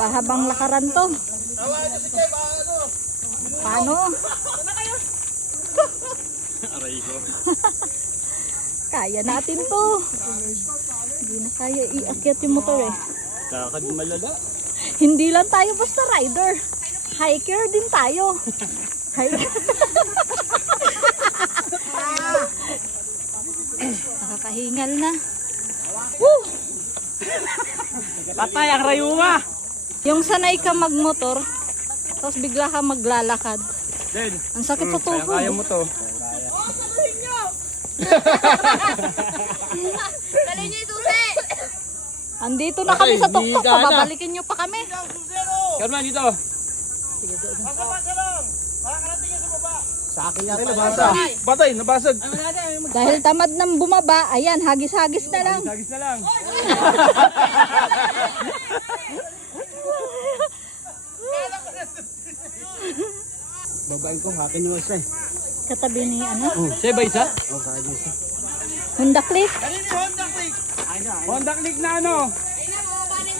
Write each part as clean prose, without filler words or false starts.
Haba-habang lakaran to. Paano? Aray ko. Kaya natin to. Hindi na kaya iakyat yung motor eh. Lakad malala. Hindi lang tayo basta rider. Hiker din tayo. Hiker. Nakakahingal na. Woo! Patay ang rayuma. Yung sanay ka magmotor, tapos bigla ka maglalakad. Then, Ang sakit sa tuhod. kaya mo to. Dali niyo yung susi! Andito na kami sa Hindi tuktok. ka na. Babalikin nyo pa kami. Karman dito. Sa akin yata. Nabasag. Patay, nabasag. Dahil tamad nang bumaba, ayan, hagis-hagis na lang. Sagis na lang. Babain ko, hakin yung isa eh. Katabi ni ano, Siya ba isa? Oh, kaya yung isa. Honda Click. Honda Click na ano?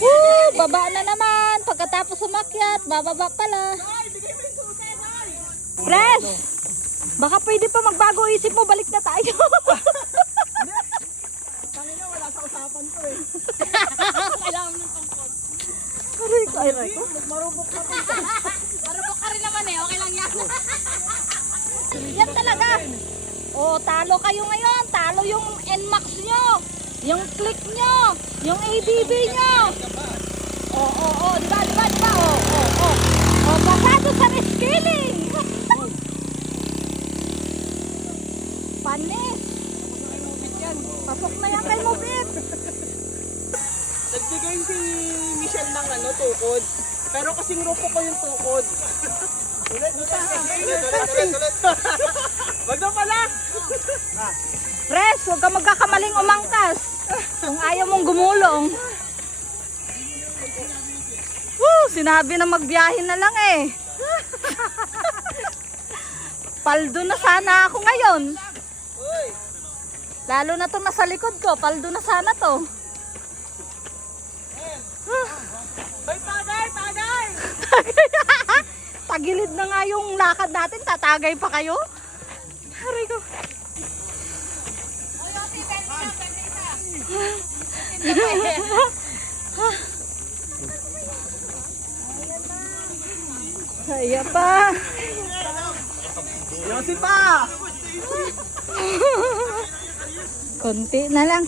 Woo! Baba na naman. Pagkatapos umakyat, bababa pala. Fresh! Baka pwede pa magbago isip mo, balik na tayo. Kailangan mo ng tungkol. Aray ko, aray ko. Marupok ka rin naman eh. Okay lang yan. Yan talaga. O, talo kayo ngayon. Talo yung NMAX nyo. Yung Click nyo. Yung ADB nyo. O. Diba? O, basado sa reskilling. Panis. Pasok na yan kay Mobit. Nagbigay si Michelle ng ano, tukod. Pero kasing rupo ko yung tukod. Ulit. Wag na pala! Pres, huwag ka magkakamaling umangkas. Kung ayaw mong gumulong. Woo, sinabi na magbiyahe na lang eh. Paldo na sana ako ngayon. Lalo na to nasa likod ko, paldo na sana to. Ay, tagay! Tagilid na nga yung lakad natin, tatagay pa kayo. Aray ko. Kaya pa. Yosi pa! Kunti na lang.